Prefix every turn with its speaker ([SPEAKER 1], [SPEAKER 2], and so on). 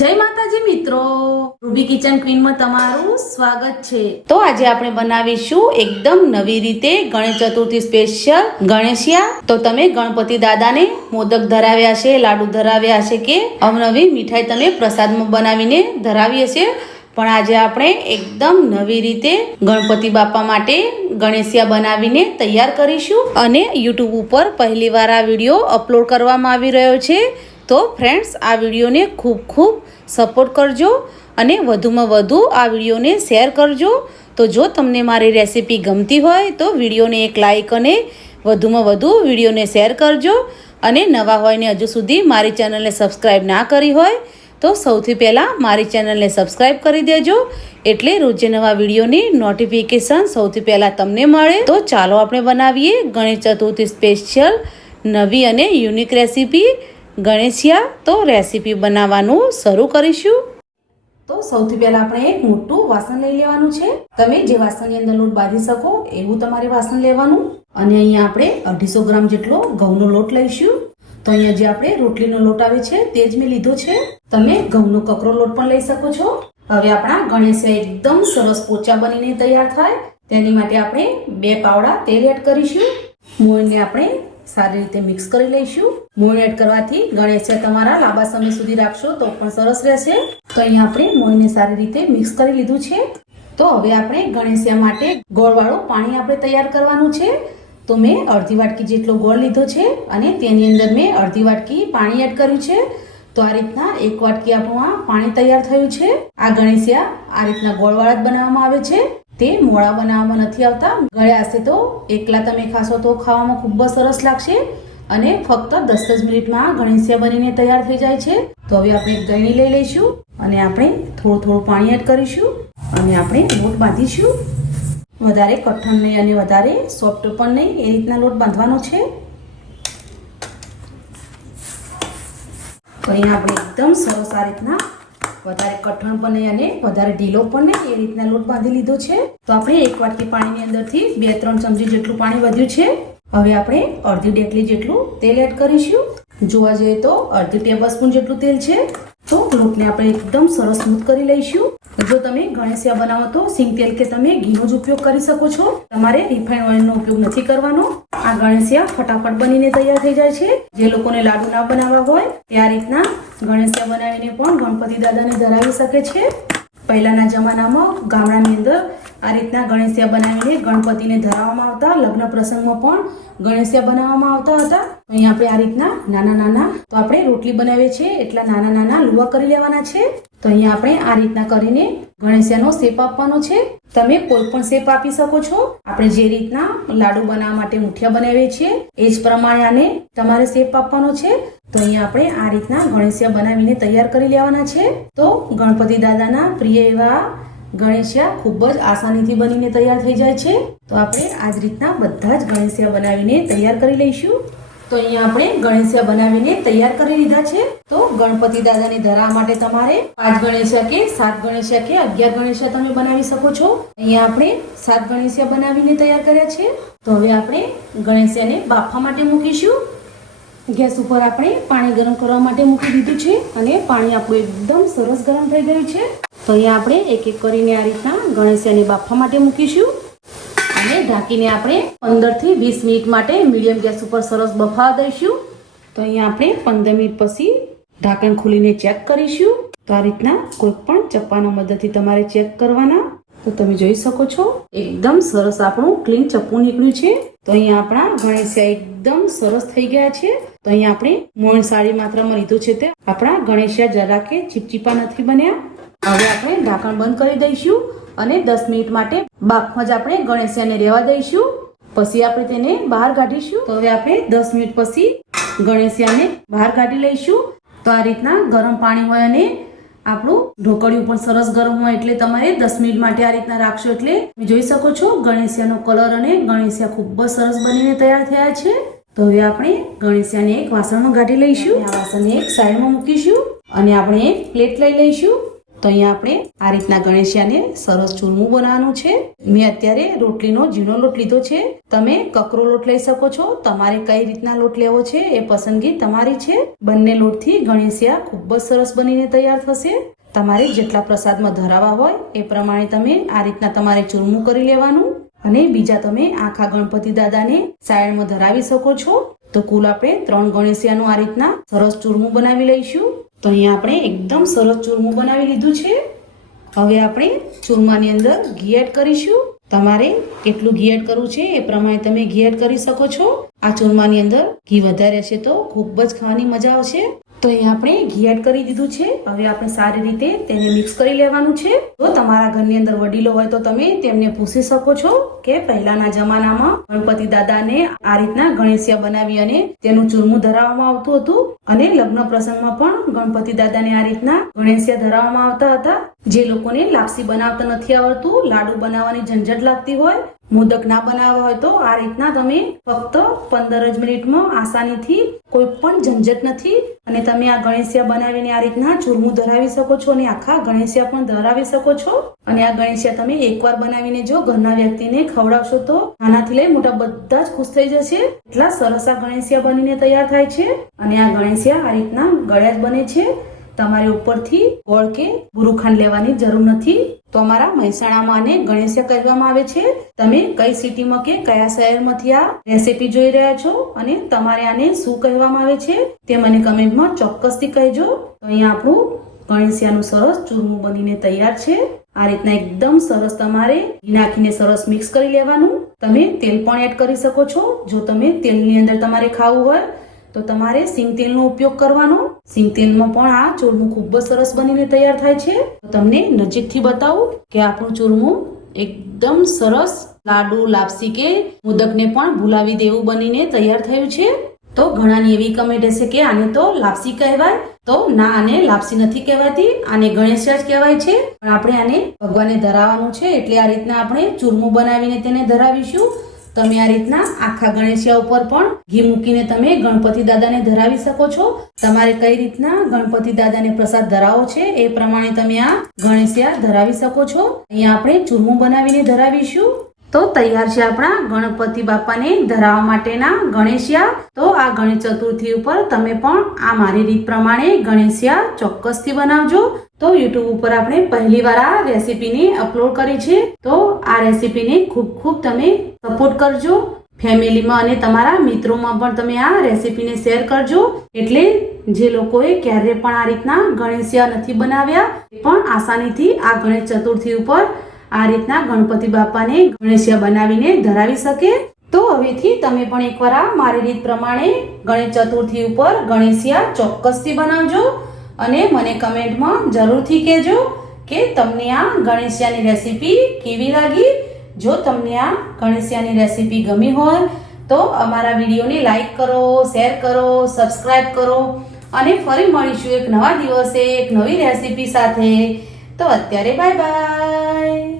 [SPEAKER 1] જય માતાજી મિત્રો. રૂબી કિચન ક્વીનમાં તમારું સ્વાગત છે. તો આજે આપણે બનાવીશું એકદમ નવી રીતે ગણેશ ચતુર્થી સ્પેશિયલ ગણેશિયા. તો તમે ગણપતિ દાદાને મોદક ધરાવ્યા છે લાડુ ધરાવ્યા છે કે અવનવી મીઠાઈ તમે પ્રસાદમાં બનાવીને ધરાવી હશે. પણ આજે આપણે એકદમ નવી રીતે ગણપતિ બાપા માટે ગણેશિયા બનાવીને તૈયાર કરીશું. અને યુટ્યુબ ઉપર પહેલીવાર આ વીડિયો અપલોડ કરવામાં આવી રહ્યો છે. તો ફ્રેન્ડ્સ આ વિડીયોને ખૂબ ખૂબ સપોર્ટ કરજો અને વધુમાં વધુ આ વિડીયોને શેર કરજો. તો જો તમને મારી રેસિપી ગમતી હોય તો વિડીયોને એક લાઇક અને વધુમાં વધુ વિડીયોને શેર કરજો. અને નવા હોય ને હજુ સુધી મારી ચેનલને સબસ્ક્રાઈબ ના કરી હોય તો સૌથી પહેલાં મારી ચેનલને સબસ્ક્રાઈબ કરી દેજો. એટલે રોજે નવા વિડીયોની નોટિફિકેશન સૌથી પહેલાં તમને મળે. તો ચાલો આપણે બનાવીએ ગણેશ ચતુર્થી સ્પેશિયલ નવી અને યુનિક રેસીપી ગણેશિયા, તો રેસીપી બનાવવાનું શરૂ કરીશું. તો સૌથી પહેલાં આપણે એક મોટું વાસણ લઈ લેવાનું છે. તમે જે વાસણની અંદર લોટ બાંધી શકો, એવું તમારે વાસણ લેવાનું. અને અહીંયા આપણે અઢીસો ગ્રામ જેટલો ઘઉંનો લોટ લઈશું. તો અહીંયા જે આપણે રોટલીનો લોટ આવે છે, તે જ મેં લીધો છે. તમે ઘઉંનો કકરો લોટ પણ લઈ શકો છો. હવે આપણા ગણેશિયા એકદમ સરસ પોચા બનીને તૈયાર થાય. તેની માટે આપણે બે પાવડા તેલ એડ કરીશું. મોઈને આપણે સારી રીતે મિક્સ કરી લઈશું. મોણ એડ કરવાથી ગણેશિયા તમારા લાંબા સમય સુધી રાખશો તો પણ સરસ રહેશે. તો અહીંયા આપણે મોઈને સારી રીતે મિક્સ કરી લીધું છે. તો હવે આપણે ગણેશિયા માટે ગોળવાળું પાણી આપણે તૈયાર કરવાનું છે. તો મેં અડધી વાટકી જેટલો ગોળ લીધો છે અને તેની અંદર મેં અડધી વાટકી પાણી એડ કર્યું છે. તો આ રીતના એક વાટકી આપણું આ પાણી તૈયાર થયું છે. આ ગણેશિયા આ રીતના ગોળવાળા જ બનાવવામાં આવે છે. તે મોળા બનાવવામાં નથી આવતા. ગળ્યા હશે તો એકલા તમે ખાશો તો ખાવામાં ખૂબ જ સરસ લાગશે અને ફક્ત દસ જ મિનિટમાં ગણેશિયા બનીને તૈયાર થઈ જાય છે. તો હવે આપણે ગળણી લઈ લઈશું અને આપણે થોડું થોડું પાણી એડ કરીશું અને આપણે લોટ બાંધીશું. વધારે કઠણ નહીં અને વધારે સોફ્ટ પણ નહીં, એ રીતના લોટ બાંધવાનો છે. તો અહીંયા આપણે એકદમ સરસ આ રીતના વધારે કઠણ પણ નહીં અને વધારે ઢીલો પણ નહીં, એ રીતના લોટ બાંધી લીધો છે. તો આપણે એક વાટકી પાણીની અંદરથી બે, ત્રણ ચમચી જેટલું પાણી વધ્યું છે. હવે આપણે અડધી ડેટલી જેટલું તેલ એડ કરીશું. જોવા જઈએ તો અડધી ટેબલ સ્પૂન જેટલું તેલ છે. તો લોટને આપણે એકદમ સરસ સ્મૂથ કરી લઈશું. જો તમે ગણેશિયા બનાવો તો સિંગ તેલ કે તમે ઘીનો જ ઉપયોગ કરી શકો છો. તમારે રિફાઈન ઓઇલનો ઉપયોગ નથી કરવાનો. આ ગણેશિયા ફટાફટ બનીને તૈયાર થઈ જાય છે. જે લોકોને લાડુ ના બનાવવા હોય તે આ રીતના ગણેશિયા બનાવીને પણ ગણપતિ દાદાને ધરાવી શકે છે. પહેલાના જમાનામાં ગામડાની અંદર આ રીતના ગણેશિયા બનાવીને ગણપતિને ધરાવવામાં આવતા, લગ્ન પ્રસંગમાં પણ ગણેશિયા બનાવવામાં આવતા હતા. અહીંયા આપણે આ રીતના નાના નાના, તો આપણે રોટલી બનાવીએ છીએ, એટલા નાના નાના લુવા કરી લેવાના છે. તો અહીંયા આપણે આ રીતના કરીને ગણેશિયાનો શેપ આપવાનો છે. તમે કોઈ પણ શેપ આપી શકો છો. આપણે જે રીતના લાડુ બનાવવા માટે મુઠિયા બનાવીએ છીએ, એ જ પ્રમાણે આને તમારે શેપ આપવાનો છે. તો અહીંયા આપણે આ રીતના ગણેશિયા બનાવીને તૈયાર કરી લેવાના છે. તો ગણપતિ દાદાના પ્રિય એવા ગણેશિયા ખૂબ જ આસાનીથી બનીને તૈયાર થઈ જાય છે. તો આપણે આ જ રીતના બધા જ ગણેશિયા બનાવીને તૈયાર કરી લઈશું. તો અહીંયા આપણે ગણેશિયા બનાવીને તૈયાર કરી લીધા છે. તો ગણપતિ દાદાને ધરાવવા માટે તમારે પાંચ ગણેશિયા કે સાત ગણેશિયા કે અગિયાર ગણેશિયા તમે બનાવી શકો છો. અહીંયા આપણે સાત ગણેશિયા બનાવીને તૈયાર કર્યા છે. તો હવે આપણે ગણેશિયાને બાફવા માટે મૂકીશું. ગેસ ઉપર આપણે પાણી ગરમ કરવા માટે મૂકી દીધું છે અને પાણી આપણું એકદમ સરસ ગરમ થઈ ગયું છે. તો અહીંયા આપણે એક એક કરીને આ રીતના ગણેશિયાને બાફવા માટે મૂકીશું. અને ઢાંકીને આપણે પંદરથી વીસ મિનિટ માટે મીડિયમ ગેસ ઉપર સરસ બફાવા દઈશું. તો અહીંયા આપણે પંદર મિનિટ પછી ઢાંકણ ખોલીને ચેક કરીશું. તો આ રીતના કોઈ પણ ચપ્પાના મદદથી તમારે ચેક કરવાના. તો તમે જોઈ શકો છો, એકદમ સરસ આપણું ક્લીન ચપ્પુ નીકળ્યું છે. તો અહીંયા આપણા ગણેશિયા એકદમ સરસ થઈ ગયા છે. તો અહીંયા આપણે મોણ સારી માત્રામાં લીધું છે તે. આપણા ગણેશિયા જરા કે ચીપચીપા નથી બન્યા. હવે આપણે ઢાંકણ બંધ કરી દઈશું અને દસ મિનિટ માટે બાફમાં જ આપણે ગણેશિયાને રહેવા દઈશું. પછી આપણે તેને બહાર કાઢીશું. તો હવે આપણે દસ મિનિટ પછી ગણેશિયાને બહાર કાઢી લઈશું. તો આ રીતના ગરમ પાણી હોય અને આપણું ઢોકળિયું પણ સરસ ગરમ હોય એટલે તમારે દસ મિનિટ માટે આ રીતના રાખશો એટલે જોઈ શકો છો ગણેશિયાનો કલર અને ગણેશિયા ખૂબ જ સરસ બનીને તૈયાર થયા છે. તો હવે આપણે ગણેશિયાને એક વાસણમાં કાઢી લઈશું. આ વાસણને એક સાઈડમાં મૂકીશું અને આપણે એક પ્લેટ લઈ લઈશું. તો અહીંયા આપણે આ રીતના ગણેશિયાને સરસ ચૂરમું બનાવવાનું છે. મેં અત્યારે રોટલીનો ઝીણો લોટ લીધો છે. તમે કકરો લોટ લઈ શકો છો. તમારે કઈ રીતના લોટ લેવો છે એ પસંદગી તમારી છે. બંને લોટથી ગણેશિયા ખૂબ જ સરસ બનીને તૈયાર થશે. તમારે જેટલા પ્રસાદમાં ધરાવા હોય એ પ્રમાણે તમે આ રીતના તમારે ચૂરમું કરી લેવાનું. અને બીજા તમે આખા ગણપતિ દાદાને સાયણમાં ધરાવી શકો છો. તો કુલ આપણે ત્રણ ગણેશિયાનું આ રીતના સરસ ચૂરમું બનાવી લઈશું. તો અહીંયા આપણે એકદમ સરસ ચૂરમું બનાવી લીધું છે. હવે આપણે ચૂરમાની અંદર ઘી એડ કરીશું. તમારે કેટલું ઘી એડ કરવું છે એ પ્રમાણે તમે ઘી એડ કરી શકો છો. આ ચૂરમાની અંદર ઘી વધારે છે તો ખૂબ જ ખાવાની મજા આવશે. તો અહીંયા આપણે ઘી એડ કરી દીધું છે. હવે આપણે સારી રીતે તેને મિક્સ કરી લેવાનું છે. તો તમારા ઘરની અંદર વડીલો હોય તો તમે તેમને પૂછી શકો છો કે પહેલાના જમાનામાં ગણપતિ દાદાને આ રીતના ગણેશિયા બનાવી અને તેનું ચૂરમું ધરાવવામાં આવતું હતું. અને લગ્ન પ્રસંગમાં પણ ગણપતિ દાદાને આ રીતના ગણેશિયા ધરાવવામાં આવતા હતા. જે લોકોને લાપસી બનાવતા નથી આવડતું, લાડુ બનાવવાની ઝંઝટ લાગતી હોય મોદક ના બનાવવા હોય તો આ રીતના તમે ફક્ત પંદર જ મિનિટમાં આસાનીથી કોઈ પણ ઝંઝટ નથી અને તમે આ ગણેશિયા બનાવીને આ રીતના ચૂરમું ધરાવી શકો છો અને આખા ગણેશિયા પણ ધરાવી શકો છો. અને આ ગણેશિયા તમે એકવાર બનાવીને જો ઘરના વ્યક્તિને ખવડાવશો તો નાનાથી લઈ મોટા બધા જ ખુશ થઈ જશે. એટલા સરસ આ ગણેશિયા બનીને તૈયાર થાય છે. અને આ ગણેશિયા આ રીતના ગળ્યા જ બને છે. તમારે ઉપરથી ગોળ કે બુરુખાંડ લેવાની જરૂર નથી. તો અમારા મહેસાણામાં આને ગણેશિયા કહેવામાં આવે છે. તમે કઈ સિટીમાં કે કયા શહેરમાંથી આ રેસીપી જોઈ રહ્યા છો અને તમારે આને શું કહેવામાં આવે છે તે મને કમેન્ટમાં ચોક્કસથી કહેજો. તો અહીંયા આપણું ગણેશિયાનું સરસ ચૂરમું બનીને તૈયાર છે. આ રીતના એકદમ સરસ તમારે ઘી નાખીને સરસ મિક્સ કરી લેવાનું. તમે તેલ પણ એડ કરી શકો છો. જો તમે તેલની અંદર તમારે ખાવું હોય તો તમારે સિંગ તેલનો ઉપયોગ કરવાનો. સિંગ તેલમાં પણ આ ચૂરમું ખૂબ જ સરસ બનીને તૈયાર થાય છે. તમને નજીકથી બતાવું કે આપણું ચૂરમું એકદમ સરસ લાડુ, લાપસી કે મોદકને પણ ભૂલાવી દેવું બનીને તૈયાર થયું છે. તો ઘણાની એવી કમેન્ટ હશે કે આને તો લાપસી કહેવાય. તો ના, આને લાપસી નથી કહેવાતી. આને ગણેશિયા જ કહેવાય છે. પણ આપણે આને ભગવાનને ધરાવવાનું છે. એટલે આ રીતના આપણે ચૂરમું બનાવીને તેને ધરાવીશું. તમે આ રીતના આખા ગણેશિયા ઉપર પણ ઘી મૂકીને તમે ગણપતિ દાદાને ધરાવી શકો છો. તમારે કઈ રીતના ગણપતિ દાદાને પ્રસાદ ધરાવો છે એ પ્રમાણે તમે આ ગણેશિયા ધરાવી શકો છો. અહીંયા આપણે ચૂરમું બનાવીને ધરાવીશું. તો તૈયાર છે આપણા ગણપતિ બાપાને ધરાવવા માટેના ગણેશિયા. તો આ ગણેશ ચતુર્થી ઉપર તમે પણ આ મારી રીત પ્રમાણે ગણેશિયા ચોક્કસથી બનાવજો. તો યુટ્યુબ ઉપર આપણે પહેલી વાર આ રેસીપીને અપલોડ કરી છે. તો આ રેસીપીને ખૂબ ખૂબ તમે સપોર્ટ કરજો. ફેમિલીમાં અને તમારા મિત્રોમાં પણ તમે આ રેસીપીને શેર કરજો. એટલે જે લોકોએ ક્યારે પણ આ રીતના ગણેશિયા નથી બનાવ્યા પણ આસાનીથી આ ગણેશ ચતુર્થી ઉપર આ રીતના ગણપતિ બાપાને ગણેશિયા બનાવીને ધરાવી શકે. તો હવેથી તમે પણ એકવાર આ મારી રીત પ્રમાણે ગણેશ ચતુર્થી ઉપર ગણેશિયા ચોક્કસથી બનાવજો. અને મને કમેન્ટમાં જરૂરથી કહેજો કે તમને આ ગણેશિયાની રેસીપી કેવી લાગી? જો તમને આ ગણેશિયાની રેસીપી ગમી હોય, તો અમારા વિડીયોને લાઈક કરો, શેર કરો સબસ્ક્રાઈબ કરો અને ફરી મળીશું એક નવા દિવસે એક નવી રેસીપી સાથે. તો અત્યારે બાય બાય.